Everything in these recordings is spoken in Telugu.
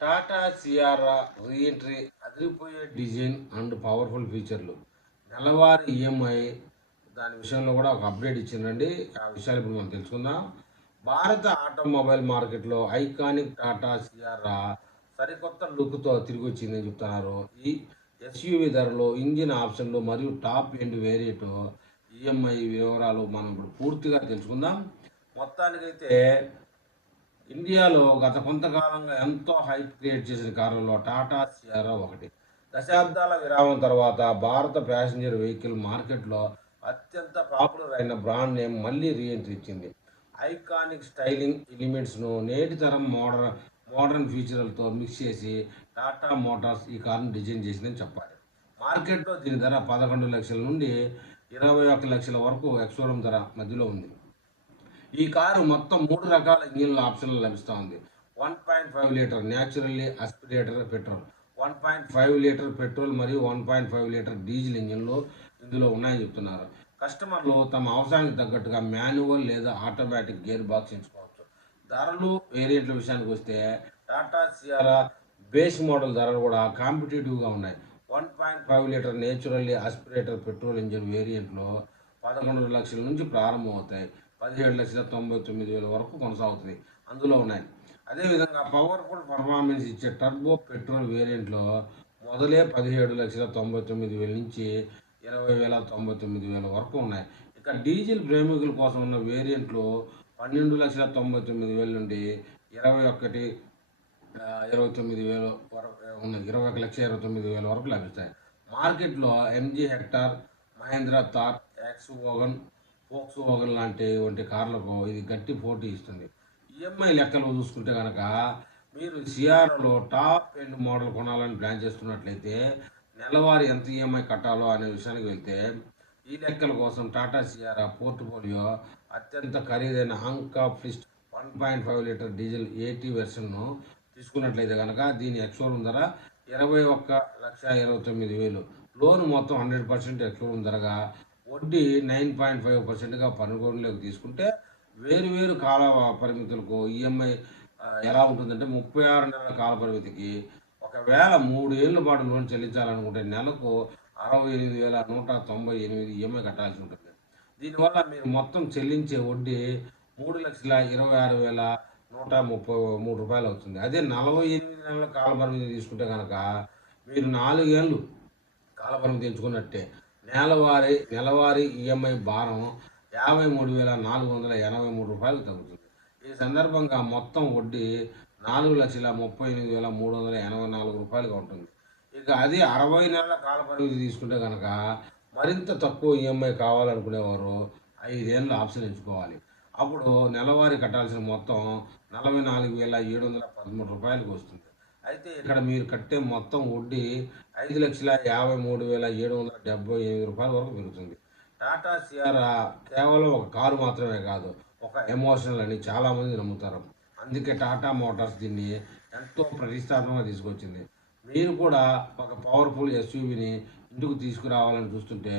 టాటా సియారా రీఎంట్రీ అదిరిపోయే డిజైన్ అండ్ పవర్ఫుల్ ఫీచర్లు. నెలవారీ ఈఎంఐ దాని విషయంలో కూడా ఒక అప్డేట్ ఇచ్చిందండి. ఆ విషయాలు ఇప్పుడు మనం తెలుసుకుందాం. భారత ఆటోమొబైల్ మార్కెట్లో ఐకానిక్ టాటా సియారా సరికొత్త లుక్తో తిరిగి వచ్చిందని చెప్తున్నారు. ఈ ఎస్యూవి ధరలో ఇంజిన్ ఆప్షన్లు మరియు టాప్ ఎండ్ వేరియంట్ ఈఎంఐ వివరాలు మనం ఇప్పుడు పూర్తిగా తెలుసుకుందాం. మొత్తానికైతే ఇండియాలో గత కొంతకాలంగా ఎంతో హైప్ క్రియేట్ చేసిన కార్లలో టాటా సియారా ఒకటి. దశాబ్దాల విరామం తర్వాత భారత ప్యాసింజర్ వెహికల్ మార్కెట్లో అత్యంత పాపులర్ అయిన బ్రాండ్ నేమ్ మళ్ళీ రీఎంట్రీ ఇచ్చింది. ఐకానిక్ స్టైలింగ్ ఎలిమెంట్స్ను నేటి తరం మోడర్న్ ఫీచర్లతో మిక్స్ చేసి టాటా మోటార్స్ ఈ కార్ను డిజైన్ చేసిందని చెప్పాలి. మార్కెట్లో దీని ధర 11 లక్షల నుండి 21 లక్షల వరకు ఎక్స్షోరూమ్ ధర మధ్యలో ఉంది. ఈ కారు మొత్తం 3 రకాల ఇంజిన్ల ఆప్షన్లు లభిస్తూ ఉంది. 1.5 litre naturally aspirator petrol, 1.5 litre petrol మరియు 1.5 లీటర్ డీజిల్ ఇంజిన్లు ఇందులో ఉన్నాయని చెప్తున్నారు. కస్టమర్లు తమ అవసరానికి తగ్గట్టుగా మాన్యువల్ లేదా ఆటోమేటిక్ గేర్ బాక్స్ ఎంచుకోవచ్చు. ధరలు వేరియంట్ల విషయానికి వస్తే టాటా సియారా బేస్ మోడల్ ధరలు కూడా కాంపిటేటివ్గా ఉన్నాయి. 1.5 litre naturally aspirator petrol engine వేరియంట్లో 11 లక్షల నుంచి ప్రారంభమవుతాయి. 17,99,000 వరకు కొనసాగుతుంది. అందులో ఉన్నాయి. అదేవిధంగా పవర్ఫుల్ పర్ఫార్మెన్స్ ఇచ్చే టర్బో పెట్రోల్ వేరియంట్లో మొదలే 17,99,000 నుంచి 20,99,000 వరకు ఉన్నాయి. ఇక డీజిల్ ప్రేమికుల కోసం ఉన్న వేరియంట్లు 12,99,000 నుండి 29,000 వరకు ఉన్నాయి. 21,29,000 వరకు లభిస్తాయి. మార్కెట్లో MG Hector, Mahindra Thar, Volkswagen వంటి కార్లకు ఇది గట్టి పోటీ ఇస్తుంది. ఈఎంఐ లెక్కలు చూసుకుంటే కనుక మీరు సిఆర్లో టాప్ ఎండ్ మోడల్ కొనాలని ప్లాన్ చేస్తున్నట్లయితే నెలవారీ ఎంత ఈఎంఐ కట్టాలో అనే విషయానికి వెళ్తే ఈ లెక్కల కోసం టాటా సియారా పోర్ట్ఫోలియో అత్యంత ఖరీదైన అంకా ఫ్లిస్ట్ 1.5 లీటర్ డీజిల్ ఏటీ వెర్షన్ను తీసుకున్నట్లయితే కనుక దీని ఎక్స్షోరూమ్ ధర 21,29,000. లోన్ మొత్తం 100% ఎక్స్షోరూమ్ ధరగా వడ్డీ 9.5%గా పరిగణలోకి తీసుకుంటే వేరు కాల పరిమితులకు ఈఎంఐ ఎలా ఉంటుందంటే 36 నెలల కాల పరిమితికి ఒకవేళ 3 ఏళ్ల పాటు లోన్ చెల్లించాలనుకుంటే నెలకు 68,198 ఈఎంఐ కట్టాల్సి ఉంటుంది. దీనివల్ల మీరు మొత్తం చెల్లించే వడ్డీ 3,26,133 రూపాయలు అవుతుంది. అదే 48 నెలల కాల పరిమితి తీసుకుంటే కనుక మీరు 4 ఏళ్ళు కాల పరిమితి ఎంచుకున్నట్టే. నెలవారీ ఈఎంఐ భారం 53,483 రూపాయలు తగ్గుతుంది. ఈ సందర్భంగా మొత్తం వడ్డీ 4,38,384 రూపాయలుగా ఉంటుంది. ఇక అది 60 నెలల కాల పరిమితి తీసుకుంటే కనుక మరింత తక్కువ ఈఎంఐ కావాలనుకునేవారు 5 ఏళ్ళ ఆప్షన్ ఎంచుకోవాలి. అప్పుడు నెలవారీ కట్టాల్సిన మొత్తం 44,713 రూపాయలకు వస్తుంది. అయితే ఇక్కడ మీరు కట్టే మొత్తం వడ్డీ 5,53,778 రూపాయల వరకు పెరుగుతుంది. టాటా సియారా కేవలం ఒక కారు మాత్రమే కాదు, ఒక ఎమోషనల్ అని చాలామంది నమ్ముతారు. అందుకే టాటా మోటార్స్ దీన్ని ఎంతో ప్రతిష్టాత్మకంగా తీసుకొచ్చింది. మీరు కూడా ఒక పవర్ఫుల్ ఎస్యూవీని ఇంటికి తీసుకురావాలని చూస్తుంటే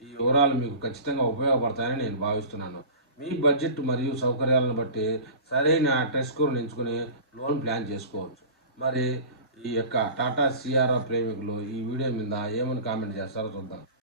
ఈ వివరాలు మీకు ఖచ్చితంగా ఉపయోగపడతాయని నేను భావిస్తున్నాను. మీ బడ్జెట్ మరియు సౌకర్యాలను బట్టి సరైన టెస్ట్ స్కోర్ని ఎంచుకుని లోన్ ప్లాన్ చేసుకోవచ్చు. మరి ఈ యొక్క టాటా సియారా ప్రేమికులు ఈ వీడియో మీద ఏమని కామెంట్ చేస్తారో చూద్దాం.